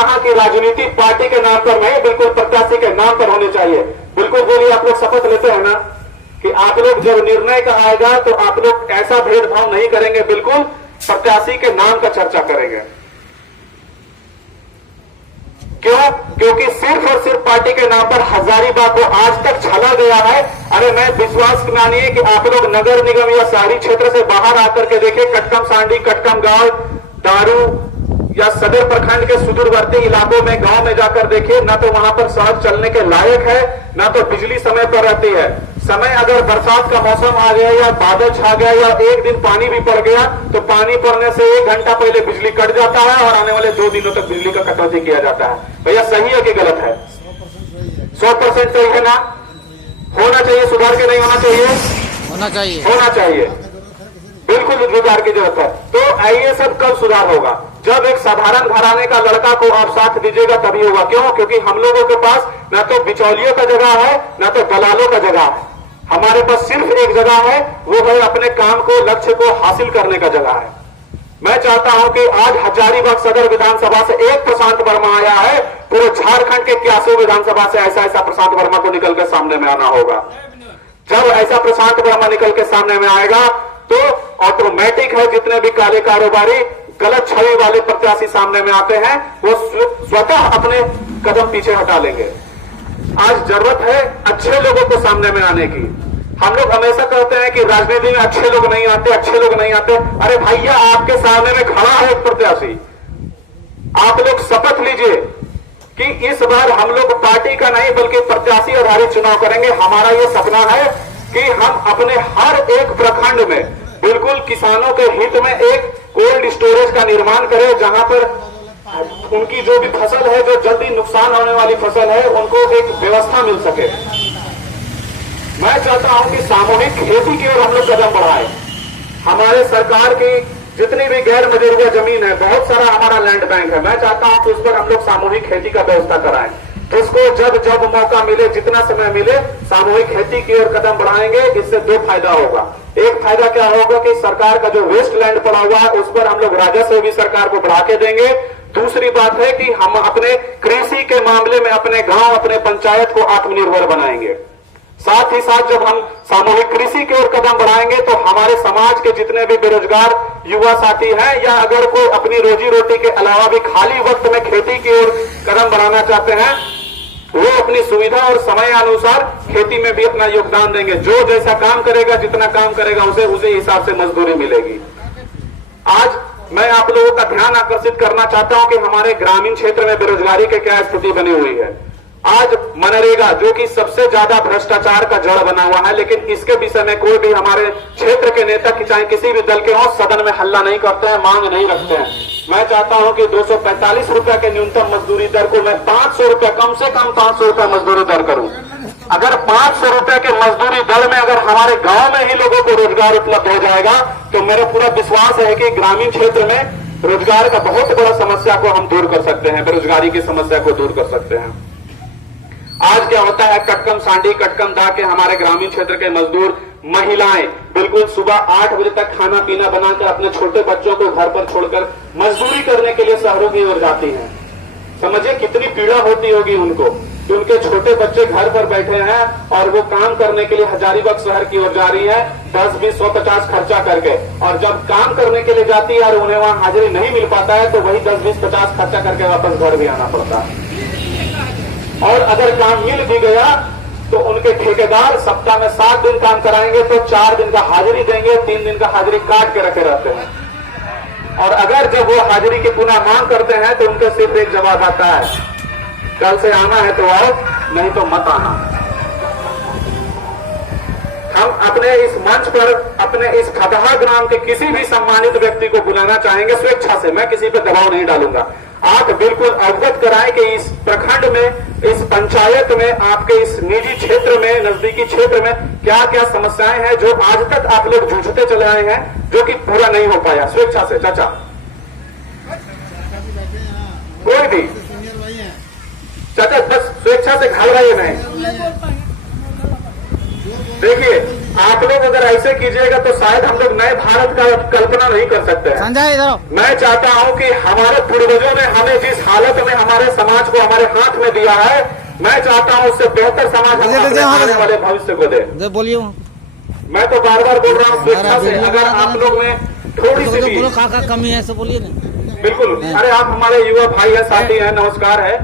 यहाँ की राजनीति पार्टी के नाम पर नहीं, बिल्कुल प्रत्याशी के नाम पर होनी चाहिए। बिल्कुल बोलिए, आप लोग शपथ लेते हैं ना कि आप लोग जब निर्णय का आएगा तो आप लोग ऐसा भेदभाव नहीं करेंगे, बिल्कुल प्रत्याशी के नाम का चर्चा करेंगे। क्यों? क्योंकि सिर्फ और सिर्फ पार्टी के नाम पर हजारीबाग को आज तक छला गया है। अरे मैं विश्वास मानिए कि आप लोग नगर निगम या शहरी क्षेत्र से बाहर आकर के देखिए, कटकम सांडी, कटकम गांव, दारू या सदर प्रखंड के सुदूरवर्ती इलाकों में, गांव में जाकर देखिए, ना तो वहां पर सड़क चलने के लायक है, ना तो बिजली समय पर रहती है। समय अगर बरसात का मौसम आ गया या बादल छा गया या एक दिन पानी भी पड़ गया तो पानी पड़ने से 1 घंटा पहले बिजली कट जाता है और आने वाले 2 दिनों तक बिजली का कटौती किया जाता है। भैया सही है कि गलत है? 100% सही है ना? होना चाहिए सुधार के, नहीं होना चाहिए? होना चाहिए, होना चाहिए, बिल्कुल सुधार की जरूरत है। तो ये सब कब सुधार होगा? जब एक साधारण घराने का लड़का को आप साथ दीजिएगा तभी होगा। क्यों? क्योंकि हम लोगों के पास ना तो बिचौलियों का जगह है, ना तो दलालों का जगह है। हमारे पास सिर्फ एक जगह है, वो है अपने काम को, लक्ष्य को हासिल करने का जगह है। मैं चाहता हूं कि आज हजारीबाग सदर विधानसभा से एक प्रशांत वर्मा आया है, पूरे झारखंड के 81 विधानसभा से ऐसा प्रशांत वर्मा को निकल के सामने में आना होगा। जब ऐसा प्रशांत वर्मा निकल के सामने में आएगा तो ऑटोमेटिक है जितने भी काले कारोबारी, गलत छवि वाले प्रत्याशी सामने में आते हैं, वो स्वतः अपने कदम पीछे हटा लेंगे। आज जरूरत है अच्छे लोगों को सामने में आने की। हम लोग हमेशा कहते हैं कि राजनीति में अच्छे लोग नहीं आते, अच्छे लोग नहीं आते। अरे भैया, आपके सामने में खड़ा है एक प्रत्याशी, आप लोग शपथ लीजिए कि इस बार हम लोग पार्टी का नहीं बल्कि प्रत्याशी आधारित चुनाव करेंगे। हमारा ये सपना है कि हम अपने हर एक प्रखंड में बिल्कुल किसानों के हित में एक कोल्ड स्टोरेज का निर्माण करें, जहां पर उनकी जो भी फसल है, जो जल्दी नुकसान होने वाली फसल है, उनको एक व्यवस्था मिल सके। मैं चाहता हूं कि सामूहिक खेती की ओर हम लोग कदम बढ़ाएं। हमारे सरकार की जितनी भी गैर मजरूआ जमीन है, बहुत सारा हमारा लैंड बैंक है, मैं चाहता हूं कि उस पर हम लोग सामूहिक खेती का व्यवस्था कराएं। जिसको जब जब मौका मिले, जितना समय मिले, सामूहिक खेती की ओर कदम बढ़ाएंगे। इससे 2 फायदा होगा। एक फायदा क्या होगा कि सरकार का जो वेस्ट लैंड पड़ा हुआ है उस पर हम लोग राजस्व भी सरकार को बढ़ा के देंगे। दूसरी बात है कि हम अपने कृषि के मामले में अपने गांव, अपने पंचायत को आत्मनिर्भर बनाएंगे। साथ ही साथ जब हम सामूहिक कृषि की ओर कदम बढ़ाएंगे तो हमारे समाज के जितने भी बेरोजगार युवा साथी हैं या अगर कोई अपनी रोजी रोटी के अलावा भी खाली वक्त में खेती की ओर कदम बढ़ाना चाहते हैं, वो अपनी सुविधा और समय अनुसार खेती में भी अपना योगदान देंगे। जो जैसा काम करेगा, जितना काम करेगा, उसे उसी हिसाब से मजदूरी मिलेगी। आज मैं आप लोगों का ध्यान आकर्षित करना चाहता हूं कि हमारे ग्रामीण क्षेत्र में बेरोजगारी की क्या स्थिति बनी हुई है। आज मनरेगा जो कि सबसे ज्यादा भ्रष्टाचार का जड़ बना हुआ है, लेकिन इसके विषय में कोई भी हमारे क्षेत्र के नेता की चाहे किसी भी दल के हो, सदन में हल्ला नहीं करते हैं, मांग नहीं रखते हैं। मैं चाहता हूं कि 245 रुपए के न्यूनतम मजदूरी दर को मैं 500 रुपए, कम से कम 500 रुपए मजदूरी दर करूं। अगर 500 रुपए के मजदूरी दर में अगर हमारे गांव में ही लोगों को रोजगार उपलब्ध हो जाएगा तो मेरा पूरा विश्वास है कि ग्रामीण क्षेत्र में रोजगार का बहुत बड़ा समस्या को हम दूर कर सकते हैं, बेरोजगारी की समस्या को दूर कर सकते हैं। आज क्या होता है, कटकम सांडी, कटकम दा के हमारे ग्रामीण क्षेत्र के मजदूर महिलाएं बिल्कुल सुबह 8 बजे तक खाना पीना बनाकर अपने छोटे बच्चों को घर पर छोड़कर मजदूरी करने के लिए शहरों की ओर जाती हैं। समझिए कितनी पीड़ा होती होगी उनको कि उनके छोटे बच्चे घर पर बैठे हैं और वो काम करने के लिए हजारीबाग शहर की ओर जा रही है 10, 20, 100, 50 खर्चा करके, और जब काम करने के लिए जाती है और उन्हें वहां हाजिरी नहीं मिल पाता है तो वही 10, 20, 50 खर्चा करके वापस घर भी आना पड़ता है। और अगर काम मिल भी गया तो उनके ठेकेदार सप्ताह में 7 दिन काम कराएंगे तो 4 दिन का हाजिरी देंगे, 3 दिन का हाजिरी काट के रखे रहते हैं। और अगर जब वो हाजिरी की पुनः मांग करते हैं तो उनके सिर्फ एक जवाब आता है, कल से आना है तो आओ, नहीं तो मत आना। हम अपने इस मंच पर अपने इस खदहा ग्राम के किसी भी सम्मानित व्यक्ति को बुलाना चाहेंगे स्वेच्छा से, मैं किसी पर दबाव नहीं डालूंगा। आप बिल्कुल अवगत कराएं कि इस प्रखंड में, इस पंचायत में, आपके इस निजी क्षेत्र में, नजदीकी क्षेत्र में क्या क्या समस्याएं हैं जो आज तक आप लोग जूझते चले आए हैं, जो कि पूरा नहीं हो पाया। स्वेच्छा से चाचा, कोई भी चाचा, बस स्वेच्छा से घबराइए नहीं। देखिए आप लोग अगर ऐसे कीजिएगा तो शायद हम लोग नए भारत का कल्पना नहीं कर सकते हैं। संजय इधर आओ। मैं चाहता हूं कि हमारे पूर्वजों ने हमें जिस हालत में हमारे समाज को हमारे हाथ में दिया है, मैं चाहता हूं उससे बेहतर समाज हम अपने आने वाले भविष्य को दे। बोलिए। मैं तो बार बार बोल रहा हूँ स्वेच्छा से, अगर आप लोग में थोड़ी सी भी बोलो कमी है, बोलिए ना। बिल्कुल, अरे आप हमारे युवा भाई है, साथी है, नमस्कार है।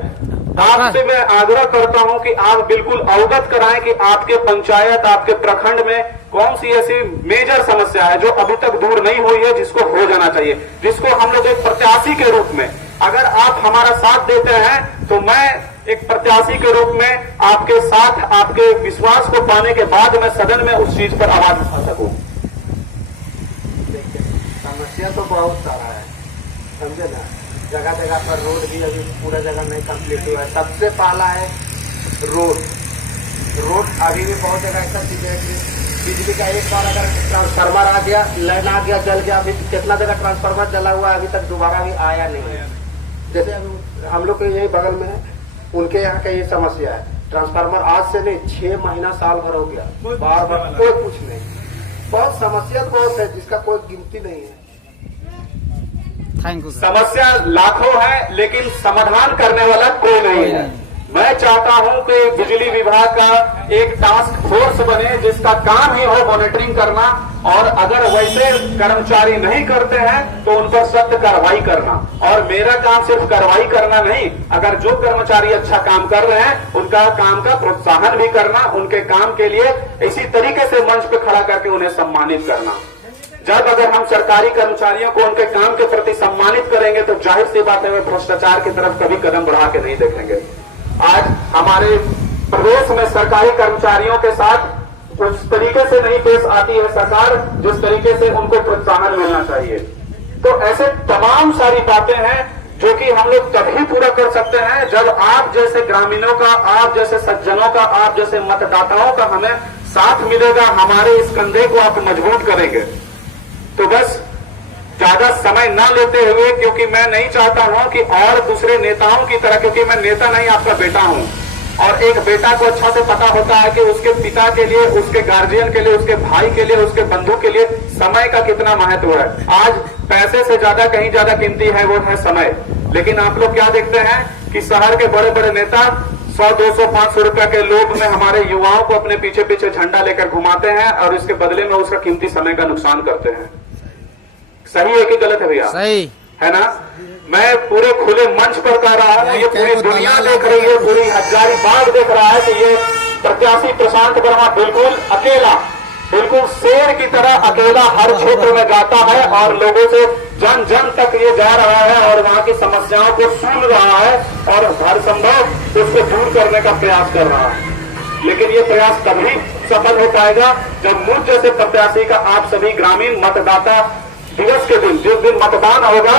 आपसे मैं आग्रह करता हूं कि आप बिल्कुल अवगत कराएं कि आपके पंचायत, आपके प्रखंड में कौन सी ऐसी मेजर समस्या है जो अभी तक दूर नहीं हुई है, जिसको हो जाना चाहिए, जिसको हम लोग एक प्रत्याशी के रूप में, अगर आप हमारा साथ देते हैं तो मैं एक प्रत्याशी के रूप में आपके साथ, आपके विश्वास को पाने के बाद मैं सदन में उस चीज पर आवाज उठा सकूं। समस्या तो बहुत सारा है, समझे ना। जगह जगह पर रोड भी अभी पूरा जगह नहीं कंप्लीट हुआ है। सबसे पहला है रोड अभी भी बहुत जगह ऐसा चीज है कि बिजली का एक बार अगर ट्रांसफार्मर आ गया, लाइन आ गया, जल गया, अभी कितना जगह ट्रांसफार्मर जला हुआ है, अभी तक दोबारा भी आया नहीं है। जैसे हम लोग के यही बगल में है, उनके यहाँ का ये समस्या है, ट्रांसफार्मर आज से नहीं 6 महीना साल भर हो गया, बार बार कोई कुछ नहीं। बहुत समस्या बहुत है जिसका कोई गिनती नहीं है। Thank you. समस्या लाखों है लेकिन समाधान करने वाला कोई नहीं है। मैं चाहता हूं कि बिजली विभाग का एक टास्क फोर्स बने जिसका काम ही हो मॉनिटरिंग करना, और अगर वैसे कर्मचारी नहीं करते हैं तो उन पर सख्त कार्रवाई करना। और मेरा काम सिर्फ कार्रवाई करना नहीं, अगर जो कर्मचारी अच्छा काम कर रहे हैं उनका काम का प्रोत्साहन भी करना, उनके काम के लिए इसी तरीके से मंच पे खड़ा करके उन्हें सम्मानित करना। जब अगर हम सरकारी कर्मचारियों को उनके काम के प्रति सम्मानित करेंगे तो जाहिर सी बात है वे भ्रष्टाचार की तरफ कभी कदम बढ़ा के नहीं देखेंगे। आज हमारे प्रदेश में सरकारी कर्मचारियों के साथ उस तरीके से नहीं पेश आती है सरकार जिस तरीके से उनको प्रोत्साहन मिलना चाहिए। तो ऐसे तमाम सारी बातें हैं जो कि हम लोग तभी पूरा कर सकते हैं जब आप जैसे ग्रामीणों का, आप जैसे सज्जनों का, आप जैसे मतदाताओं का हमें साथ मिलेगा। हमारे इस कंधे को आप मजबूत करेंगे। तो बस ज्यादा समय न लेते हुए, क्योंकि मैं नहीं चाहता हूं कि और दूसरे नेताओं की तरह, क्योंकि मैं नेता नहीं आपका बेटा हूं, और एक बेटा को अच्छा से पता होता है कि उसके पिता के लिए, उसके गार्जियन के लिए, उसके भाई के लिए, उसके बंधु के लिए समय का कितना महत्व है। आज पैसे से ज्यादा कहीं ज्यादा कीमती है वो है समय। लेकिन आप लोग क्या देखते हैं कि शहर के बड़े बड़े नेता 100, 200, 500 रुपया के लोभ में हमारे युवाओं को अपने पीछे पीछे झंडा लेकर घुमाते हैं और इसके बदले में उसका कीमती समय का नुकसान करते हैं। सही है कि गलत है भैया? सही है ना। मैं पूरे खुले मंच पर कह रहा हूं, ये पूरी दुनिया देख रही है, पूरी हजारीबाग देख रहा है कि ये प्रत्याशी प्रशांत वर्मा बिल्कुल अकेला, बिल्कुल शेर की तरह अकेला हर क्षेत्र में जाता है और लोगों से जन जन तक ये जा रहा है और वहां की समस्याओं को सुन रहा है और हर संभव उसको दूर करने का प्रयास कर रहा है। लेकिन ये प्रयास तभी सफल हो पाएगा जब मुझ जैसे प्रत्याशी का आप सभी ग्रामीण मतदाता दिवस के दिन, जिस दिन मतदान होगा,